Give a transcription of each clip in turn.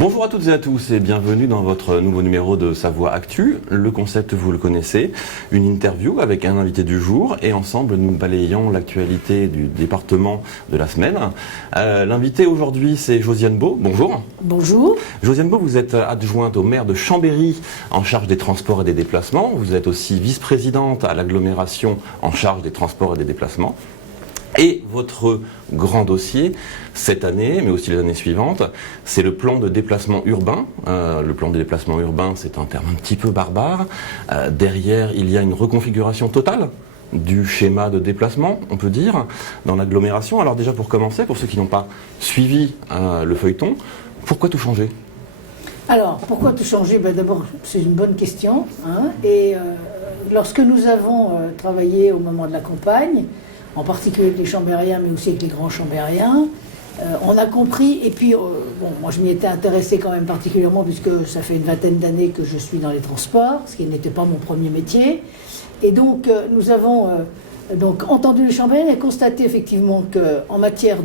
Bonjour à toutes et à tous et bienvenue dans votre nouveau numéro de Savoie Actu. Le concept, vous le connaissez, une interview avec un invité du jour et ensemble nous balayons l'actualité du département de la semaine. L'invité aujourd'hui c'est Josiane Beau. Bonjour. Bonjour. Josiane Beau, vous êtes adjointe au maire de Chambéry en charge des transports et des déplacements. Vous êtes aussi vice-présidente à l'agglomération en charge des transports et des déplacements. Et votre grand dossier, cette année, mais aussi les années suivantes, c'est le plan de déplacement urbain. Le plan de déplacement urbain, c'est un terme un petit peu barbare. Derrière, il y a une reconfiguration totale du schéma de déplacement, on peut dire, dans l'agglomération. Alors déjà, pour commencer, pour ceux qui n'ont pas suivi le feuilleton, pourquoi tout changer ? Alors, pourquoi tout changer ? D'abord, c'est une bonne question. Et lorsque nous avons travaillé au moment de la campagne, en particulier avec les Chambériens, mais aussi avec les grands Chambériens, on a compris, et puis, moi je m'y étais intéressée quand même particulièrement, puisque ça fait une vingtaine d'années que je suis dans les transports, ce qui n'était pas mon premier métier, et donc nous avons entendu les Chambériens et constaté effectivement qu'en matière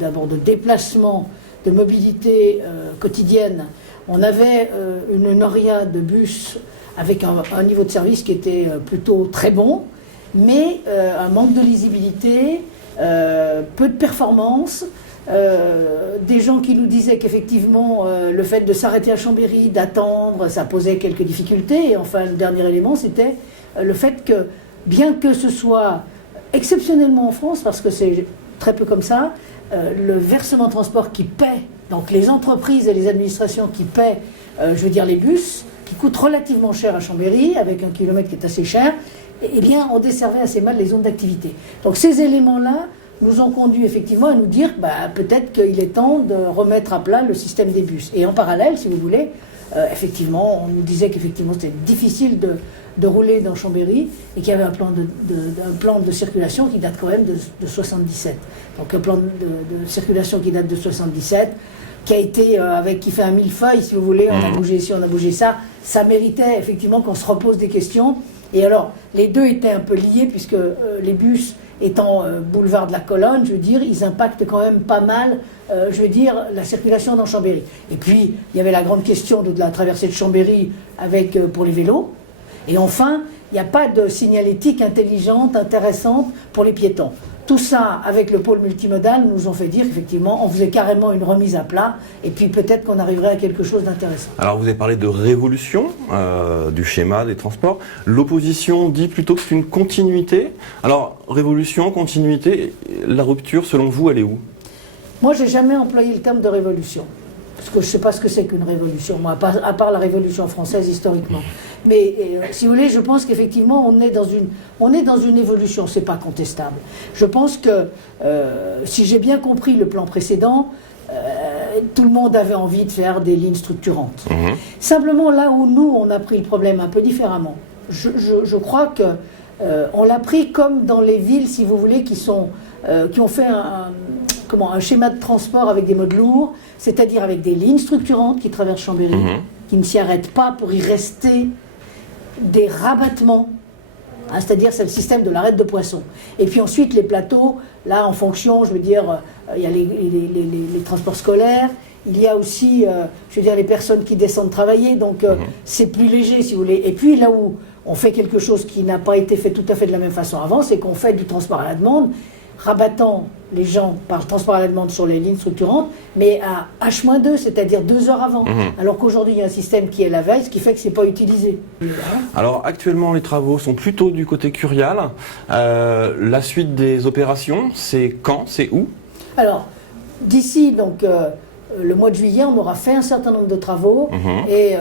d'abord de déplacement, de mobilité quotidienne, on avait une noria de bus avec un niveau de service qui était plutôt très bon, mais un manque de lisibilité, peu de performance, des gens qui nous disaient qu'effectivement le fait de s'arrêter à Chambéry, d'attendre, ça posait quelques difficultés. Et enfin, le dernier élément, c'était le fait que, bien que ce soit exceptionnellement en France, parce que c'est très peu comme ça, le versement transport qui paie, donc les entreprises et les administrations qui paient, les bus, qui coûtent relativement cher à Chambéry, avec un kilomètre qui est assez cher, eh bien, on desservait assez mal les zones d'activité. Donc ces éléments-là nous ont conduit effectivement à nous dire peut-être qu'il est temps de remettre à plat le système des bus. Et en parallèle, si vous voulez, effectivement, on nous disait qu'effectivement c'était difficile de rouler dans Chambéry et qu'il y avait un plan de circulation qui date quand même de 77. Donc un plan de circulation qui date de 77, qui a été qui fait un millefeuille, si vous voulez, on a bougé ici, on a bougé ça. Ça méritait effectivement qu'on se repose des questions. Et alors, les deux étaient un peu liés, puisque les bus étant boulevard de la Colonne, ils impactent quand même pas mal, la circulation dans Chambéry. Et puis, il y avait la grande question de la traversée de Chambéry pour les vélos. Et enfin, il n'y a pas de signalétique intelligente, intéressante pour les piétons. Tout ça, avec le pôle multimodal, nous ont fait dire qu'effectivement, on faisait carrément une remise à plat, et puis peut-être qu'on arriverait à quelque chose d'intéressant. Alors, vous avez parlé de révolution du schéma des transports. L'opposition dit plutôt que c'est une continuité. Alors, révolution, continuité, la rupture, selon vous, elle est où ? Moi, j'ai jamais employé le terme de révolution, parce que je ne sais pas ce que c'est qu'une révolution, moi, à part la Révolution française historiquement. Mais si vous voulez, je pense qu'effectivement, on est dans une évolution, c'est pas contestable. Je pense que, si j'ai bien compris le plan précédent, tout le monde avait envie de faire des lignes structurantes. Simplement, là où nous, on a pris le problème un peu différemment, je crois que on l'a pris comme dans les villes, si vous voulez, qui ont fait un schéma de transport avec des modes lourds, c'est-à-dire avec des lignes structurantes qui traversent Chambéry, qui ne s'y arrêtent pas pour y rester, des rabattements, c'est-à-dire c'est le système de l'arête de poisson. Et puis ensuite les plateaux, là en fonction, il y a les transports scolaires, il y a aussi, les personnes qui descendent travailler, donc c'est plus léger si vous voulez. Et puis là où on fait quelque chose qui n'a pas été fait tout à fait de la même façon avant, c'est qu'on fait du transport à la demande, rabattant les gens par transport à la demande sur les lignes structurantes, mais à H-2, c'est-à-dire 2 heures avant. Alors qu'aujourd'hui, il y a un système qui est la veille, ce qui fait que ce n'est pas utilisé. Alors actuellement, les travaux sont plutôt du côté Curial. La suite des opérations, c'est quand, c'est où ? Alors, d'ici le mois de juillet, on aura fait un certain nombre de travaux et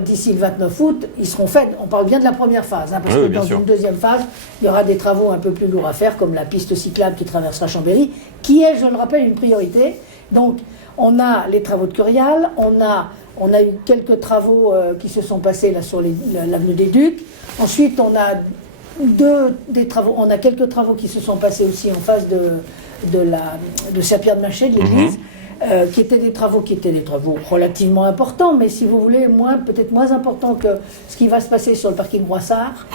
d'ici le 29 août, ils seront faits. On parle bien de la première phase, parce que dans une deuxième phase, il y aura des travaux un peu plus lourds à faire, comme la piste cyclable qui traversera Chambéry, qui est, je le rappelle, une priorité. Donc, on a les travaux de Curial, on a eu quelques travaux qui se sont passés là sur l'avenue des Ducs. Ensuite, on a quelques travaux qui se sont passés aussi en face de Saint-Pierre-de-Maché, de l'église. Qui étaient des travaux relativement importants, mais si vous voulez, peut-être moins importants que ce qui va se passer sur le parking Broissard,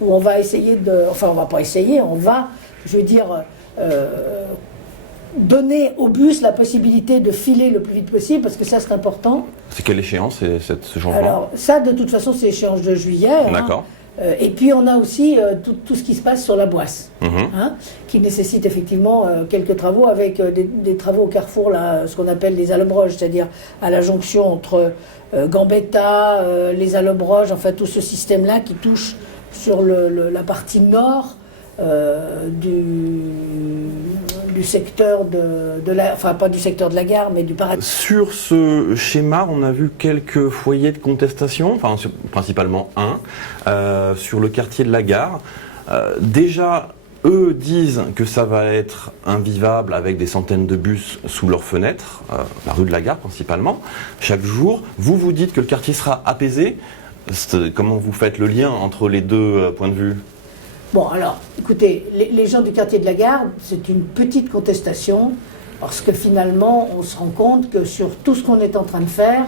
où on va essayer on va pas essayer, on va, donner aux bus la possibilité de filer le plus vite possible, parce que ça c'est important. C'est quelle échéance, ce changement? Alors ça, de toute façon, c'est l'échéance de juillet. D'accord. Et puis on a aussi tout ce qui se passe sur la Boisse, Mhm. qui nécessite effectivement quelques travaux, avec des travaux au carrefour, là, ce qu'on appelle les Allobroges, c'est-à-dire à la jonction entre Gambetta, les Allobroges, enfin tout ce système-là qui touche sur la partie nord du secteur de la, enfin pas du secteur de la gare, mais du paradis. Sur ce schéma, on a vu quelques foyers de contestation, enfin principalement un, sur le quartier de la gare. Déjà, eux disent que ça va être invivable avec des centaines de bus sous leurs fenêtres, la rue de la gare principalement, chaque jour. Vous dites que le quartier sera apaisé. Comment vous faites le lien entre les deux points de vue? Bon, alors, écoutez, les gens du quartier de la gare, c'est une petite contestation, parce que finalement, on se rend compte que sur tout ce qu'on est en train de faire,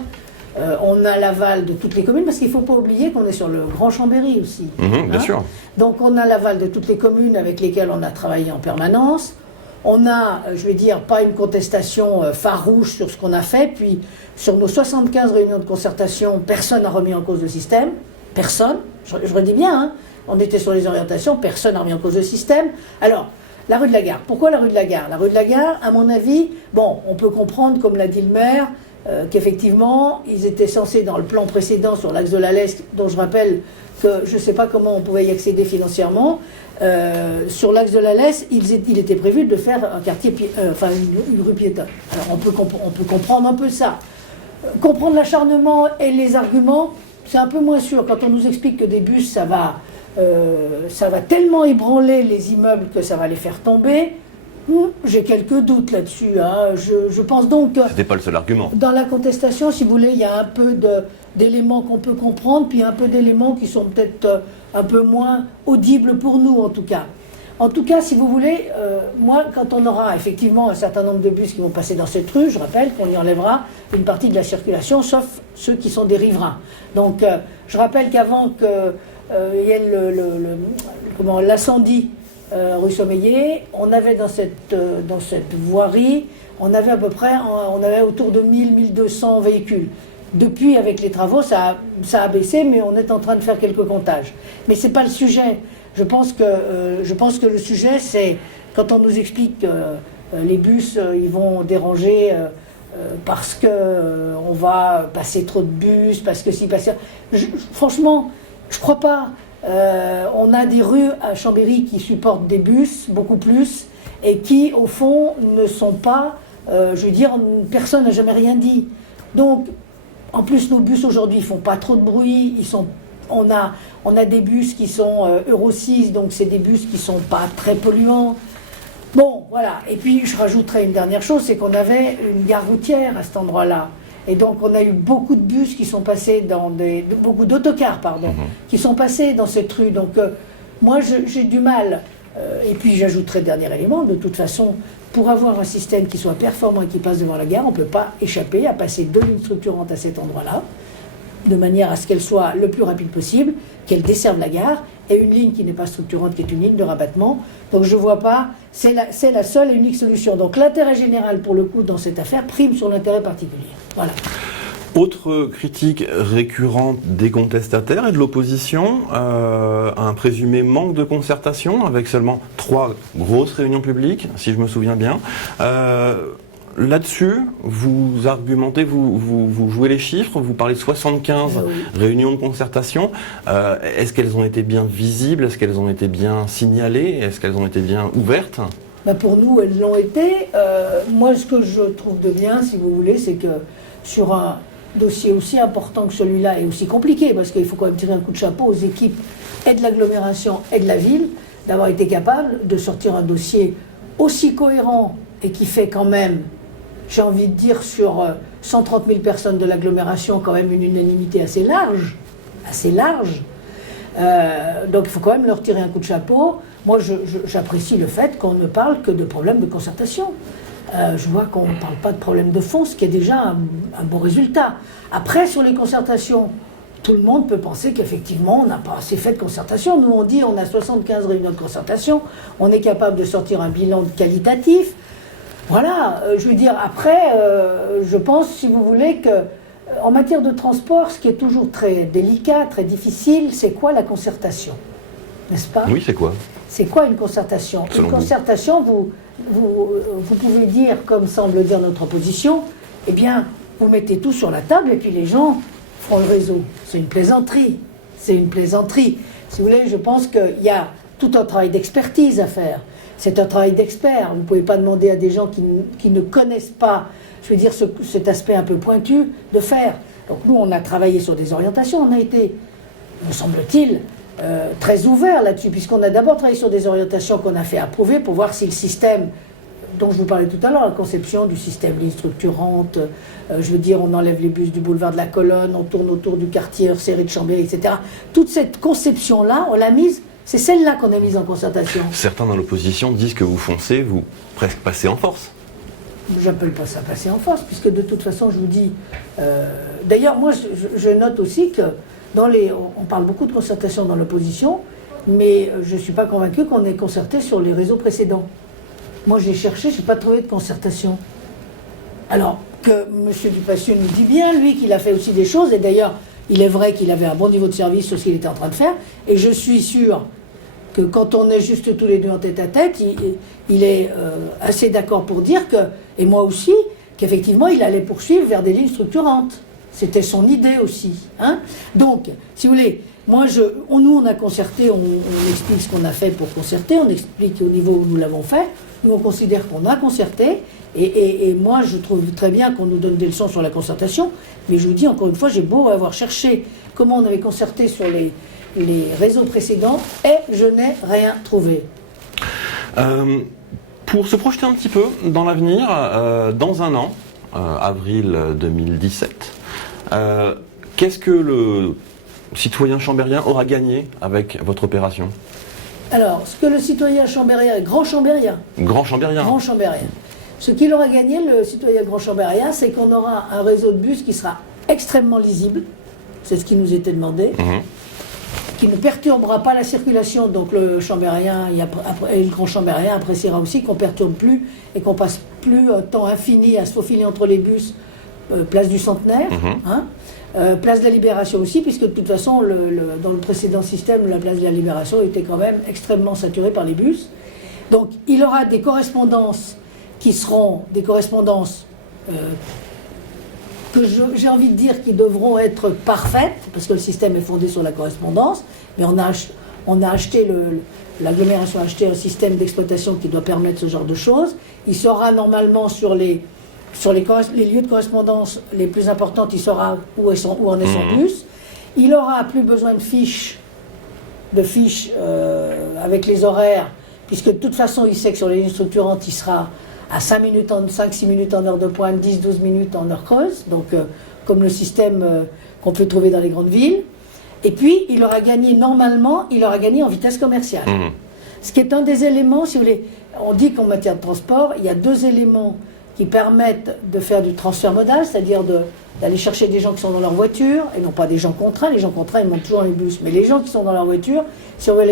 on a l'aval de toutes les communes, parce qu'il ne faut pas oublier qu'on est sur le Grand Chambéry aussi. Bien sûr. Donc on a l'aval de toutes les communes avec lesquelles on a travaillé en permanence. On a, je vais dire, pas une contestation farouche sur ce qu'on a fait, puis sur nos 75 réunions de concertation, personne n'a remis en cause le système. Personne, je redis bien, hein. On était sur les orientations, personne n'a remis en cause le système. Alors, la rue de la gare. Pourquoi la rue de la gare? La rue de la gare, à mon avis, bon, on peut comprendre, comme l'a dit le maire, qu'effectivement, ils étaient censés, dans le plan précédent sur l'axe de la Leste, dont je rappelle que je ne sais pas comment on pouvait y accéder financièrement, sur l'axe de la Leste, il était prévu de faire un quartier, enfin une rue piétonne. Alors on peut comprendre un peu ça. Comprendre l'acharnement et les arguments, c'est un peu moins sûr. Quand on nous explique que des bus, ça va tellement ébranler les immeubles que ça va les faire tomber, j'ai quelques doutes là-dessus. Hein. Je pense donc que C'était pas le seul argument. dans la contestation, si vous voulez, il y a un peu d'éléments qu'on peut comprendre, puis un peu d'éléments qui sont peut-être un peu moins audibles pour nous, en tout cas. En tout cas, si vous voulez, moi, quand on aura effectivement un certain nombre de bus qui vont passer dans cette rue, je rappelle qu'on y enlèvera une partie de la circulation, sauf ceux qui sont des riverains. Donc, je rappelle qu'avant qu'il y ait l'incendie rue Sommeiller, on avait dans cette voirie, on avait à peu près, on avait autour de 1000-1200 véhicules. Depuis, avec les travaux, ça a baissé, mais on est en train de faire quelques comptages. Mais ce n'est pas le sujet. Je pense que le sujet, c'est quand on nous explique que les bus, ils vont déranger parce qu'on va passer trop de bus, parce que si passer... Franchement, je ne crois pas. On a des rues à Chambéry qui supportent des bus, beaucoup plus, et qui, au fond, ne sont pas... je veux dire, personne n'a jamais rien dit. Donc, en plus, nos bus aujourd'hui, ils ne font pas trop de bruit, on a des bus qui sont Euro 6, donc c'est des bus qui ne sont pas très polluants. Bon, voilà. Et puis, je rajouterai une dernière chose, c'est qu'on avait une gare routière à cet endroit-là. Et donc, on a eu beaucoup de bus qui sont passés beaucoup d'autocars, pardon, qui sont passés dans cette rue. Donc, moi, j'ai du mal. Et puis, j'ajouterai le dernier élément. De toute façon, pour avoir un système qui soit performant et qui passe devant la gare, on ne peut pas échapper à passer 2 lignes structurantes à cet endroit-là, de manière à ce qu'elle soit le plus rapide possible, qu'elle desserve la gare, et une ligne qui n'est pas structurante, qui est une ligne de rabattement. Donc je ne vois pas, c'est la seule et unique solution. Donc l'intérêt général, pour le coup, dans cette affaire, prime sur l'intérêt particulier. Voilà. Autre critique récurrente des contestataires et de l'opposition, un présumé manque de concertation, avec seulement 3 grosses réunions publiques, si je me souviens bien. Là-dessus, vous argumentez, vous jouez les chiffres, vous parlez de 75 réunions de concertation. Est-ce qu'elles ont été bien visibles? Est-ce qu'elles ont été bien signalées? Est-ce qu'elles ont été bien ouvertes? Pour nous, elles l'ont été. Moi, ce que je trouve de bien, si vous voulez, c'est que sur un dossier aussi important que celui-là et aussi compliqué, parce qu'il faut quand même tirer un coup de chapeau aux équipes et de l'agglomération et de la ville, d'avoir été capable de sortir un dossier aussi cohérent et qui fait quand même, j'ai envie de dire, sur 130 000 personnes de l'agglomération, quand même une unanimité assez large. Donc il faut quand même leur tirer un coup de chapeau. Moi, j'apprécie le fait qu'on ne parle que de problèmes de concertation. Je vois qu'on ne parle pas de problèmes de fond, ce qui est déjà un bon résultat. Après, sur les concertations, tout le monde peut penser qu'effectivement, on n'a pas assez fait de concertation. Nous, on dit on a 75 réunions de concertation, on est capable de sortir un bilan qualitatif. Voilà, je veux dire, après, je pense, si vous voulez, que en matière de transport, ce qui est toujours très délicat, très difficile, c'est quoi la concertation? N'est-ce pas? Oui, c'est quoi? C'est quoi une concertation? Selon Une concertation, vous pouvez dire, comme semble dire notre opposition, eh bien, vous mettez tout sur la table et puis les gens feront le réseau. C'est une plaisanterie. C'est une plaisanterie. Si vous voulez, je pense qu'il y a tout un travail d'expertise à faire. C'est un travail d'expert. Vous ne pouvez pas demander à des gens qui ne connaissent pas, je veux dire, cet aspect un peu pointu, de faire. Donc nous, on a travaillé sur des orientations. On a été, me semble-t-il, très ouvert là-dessus, puisqu'on a d'abord travaillé sur des orientations qu'on a fait approuver pour voir si le système dont je vous parlais tout à l'heure, la conception du système ligne structurante, je veux dire, on enlève les bus du boulevard de la Colonne, on tourne autour du quartier serré de Chambéry, etc. Toute cette conception-là, on l'a mise, c'est celle-là qu'on a mise en concertation. Certains dans l'opposition disent que vous foncez, vous presque passez en force. J'appelle pas ça passer en force, puisque de toute façon, je vous dis... D'ailleurs, moi, je note aussi que on parle beaucoup de concertation dans l'opposition, mais je ne suis pas convaincu qu'on ait concerté sur les réseaux précédents. Moi, j'ai cherché, je n'ai pas trouvé de concertation. Alors que M. Dupassieux nous dit bien, lui, qu'il a fait aussi des choses, et d'ailleurs, il est vrai qu'il avait un bon niveau de service sur ce qu'il était en train de faire, et je suis sûr que quand on est juste tous les deux en tête-à-tête, il est assez d'accord pour dire que, et moi aussi, qu'effectivement, il allait poursuivre vers des lignes structurantes. C'était son idée aussi. Hein. Donc, si vous voulez, moi, nous, on a concerté, on explique ce qu'on a fait pour concerter, on explique au niveau où nous l'avons fait. Nous, on considère qu'on a concerté, et moi, je trouve très bien qu'on nous donne des leçons sur la concertation, mais je vous dis, encore une fois, j'ai beau avoir cherché comment on avait concerté sur les réseaux précédents, et je n'ai rien trouvé. Pour se projeter un petit peu dans l'avenir, dans un an, avril 2017, qu'est-ce que le citoyen chambérien aura gagné avec votre opération? Alors, ce que le citoyen chambérien, grand chambérien, ce qu'il aura gagné, le citoyen grand chambérien, c'est qu'on aura un réseau de bus qui sera extrêmement lisible, c'est ce qui nous était demandé, qui ne perturbera pas la circulation, donc le chambérien et le grand chambérien appréciera aussi qu'on ne perturbe plus et qu'on passe plus un temps infini à se faufiler entre les bus, place du Centenaire, place de la Libération aussi, puisque de toute façon, dans le précédent système, la place de la Libération était quand même extrêmement saturée par les bus. Donc il aura des correspondances qui seront des correspondances que j'ai envie de dire qui devront être parfaites, parce que le système est fondé sur la correspondance, mais l'agglomération a acheté un système d'exploitation qui doit permettre ce genre de choses. Il sera normalement sur les lieux de correspondance les plus importantes, il saura où en est son bus. Il n'aura plus besoin de fiches avec les horaires, puisque de toute façon, il sait que sur les lignes structurantes, il sera à 5-6 minutes en heure de pointe, 10-12 minutes en heure creuse, donc comme le système qu'on peut trouver dans les grandes villes. Et puis, il aura gagné en vitesse commerciale. Ce qui est un des éléments, si vous voulez, on dit qu'en matière de transport, il y a deux éléments qui permettent de faire du transfert modal, c'est-à-dire d'aller chercher des gens qui sont dans leur voiture, et non pas des gens contraints. Les gens contraints, ils montent toujours dans les bus. Mais les gens qui sont dans leur voiture, si on veut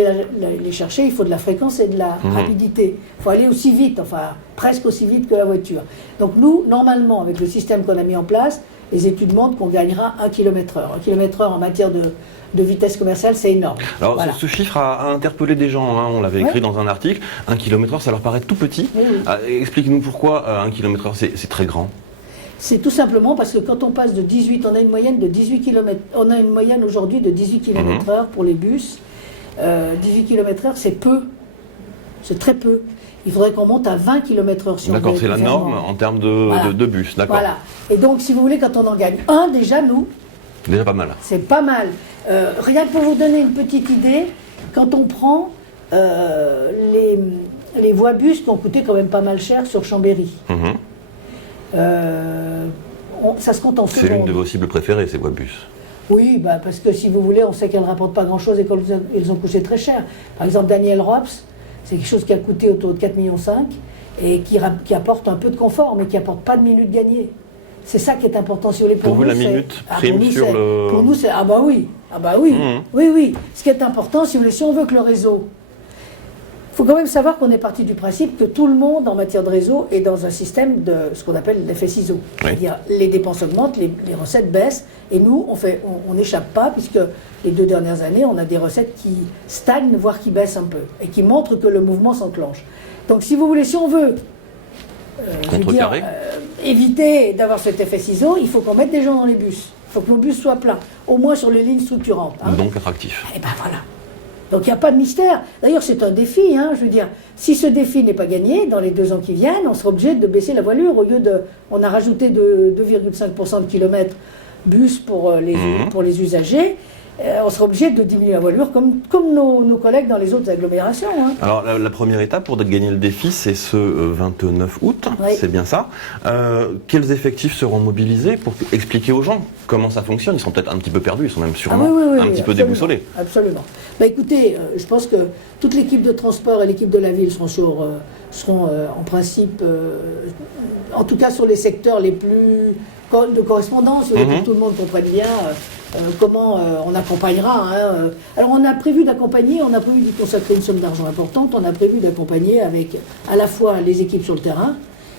les chercher, il faut de la fréquence et de la rapidité. Il faut aller aussi vite, enfin presque aussi vite que la voiture. Donc nous, normalement, avec le système qu'on a mis en place, les études montrent qu'on gagnera 1 km/h. 1 km/h en matière de vitesse commerciale, c'est énorme. Alors voilà. Ce chiffre a interpellé des gens, hein. On l'avait écrit dans un article. 1 km/h, ça leur paraît tout petit. Explique-nous pourquoi 1 km/h, c'est très grand. C'est tout simplement parce que quand on passe de 18, on a une moyenne de 18 km, on a une moyenne aujourd'hui de 18 km/h pour les bus. 18 km/h, c'est peu. C'est très peu. Il faudrait qu'on monte à 20 km/h si on veut. D'accord, c'est la norme en termes de bus, d'accord. Voilà. Et donc, si vous voulez, quand on en gagne un, déjà, nous... Déjà pas mal. C'est pas mal. Rien que pour vous donner une petite idée, quand on prend les voies bus qui ont coûté quand même pas mal cher sur Chambéry, ça se compte en secondes. C'est une de vos cibles préférées, ces voies bus. Oui, parce que si vous voulez, on sait qu'elles ne rapportent pas grand-chose et qu'elles ont coûté très cher. Par exemple, Daniel Rops, c'est quelque chose qui a coûté autour de 4,5 millions et qui apporte un peu de confort, mais qui n'apporte pas de minutes gagnées. C'est ça qui est important. Si vous voulez, pour vous, la minute prime sur le... Pour nous, c'est... Ah bah oui. Oui. Ce qui est important, si vous voulez, si on veut que le réseau Il faut quand même savoir qu'on est parti du principe que tout le monde en matière de réseau est dans un système de ce qu'on appelle l'effet ciseau. C'est-à-dire les dépenses augmentent, les recettes baissent, et nous, on n'échappe pas, puisque les 2 dernières années, on a des recettes qui stagnent, voire qui baissent un peu, et qui montrent que le mouvement s'enclenche. Donc si vous voulez, si on veut éviter d'avoir cet effet ciseau, il faut qu'on mette des gens dans les bus. Il faut que nos bus soient pleins, au moins sur les lignes structurantes. Donc attractif. Et ben voilà. Donc il n'y a pas de mystère. D'ailleurs, c'est un défi. Je veux dire, si ce défi n'est pas gagné, dans les 2 ans qui viennent, on sera obligé de baisser la voilure. Au lieu de. On a rajouté 2,5% de kilomètres bus pour les usagers. On sera obligé de diminuer la voilure comme nos collègues dans les autres agglomérations. Alors la première étape pour gagner le défi, c'est ce 29 août, c'est bien ça. Quels effectifs seront mobilisés pour expliquer aux gens comment ça fonctionne? Ils sont peut-être un petit peu perdus, ils sont même sûrement un petit peu déboussolés. Absolument. Écoutez, je pense que toute l'équipe de transport et l'équipe de la ville seront en principe, en tout cas sur les secteurs les plus de correspondance, pour que tout le monde comprenne bien comment on accompagnera. Alors on a prévu d'accompagner, on a prévu d'y consacrer une somme d'argent importante, on a prévu d'accompagner avec à la fois les équipes sur le terrain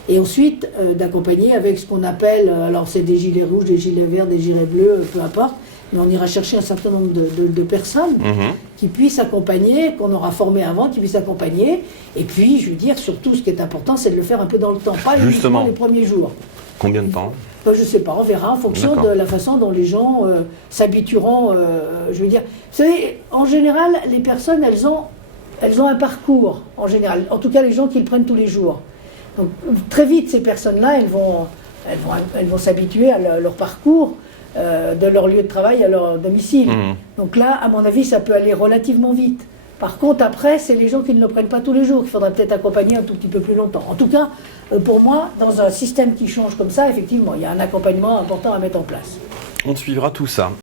et ensuite d'accompagner avec ce qu'on appelle, alors c'est des gilets rouges, des gilets verts, des gilets bleus, peu importe, mais on ira chercher un certain nombre de personnes qui puissent accompagner, qu'on aura formé avant, qui puissent accompagner. Et puis, je veux dire, surtout, ce qui est important, c'est de le faire un peu dans le temps, pas uniquement les premiers jours. Combien de temps? Je ne sais pas, on verra en fonction de la façon dont les gens s'habitueront. Je veux dire, vous savez, en général, les personnes, elles ont un parcours, en général. En tout cas, les gens qui le prennent tous les jours. Donc, très vite, ces personnes-là, elles vont s'habituer à leur parcours, de leur lieu de travail à leur domicile. Donc là, à mon avis, ça peut aller relativement vite. Par contre, après, c'est les gens qui ne le prennent pas tous les jours qu'il faudra peut-être accompagner un tout petit peu plus longtemps. En tout cas, pour moi, dans un système qui change comme ça, effectivement, il y a un accompagnement important à mettre en place. On suivra tout ça.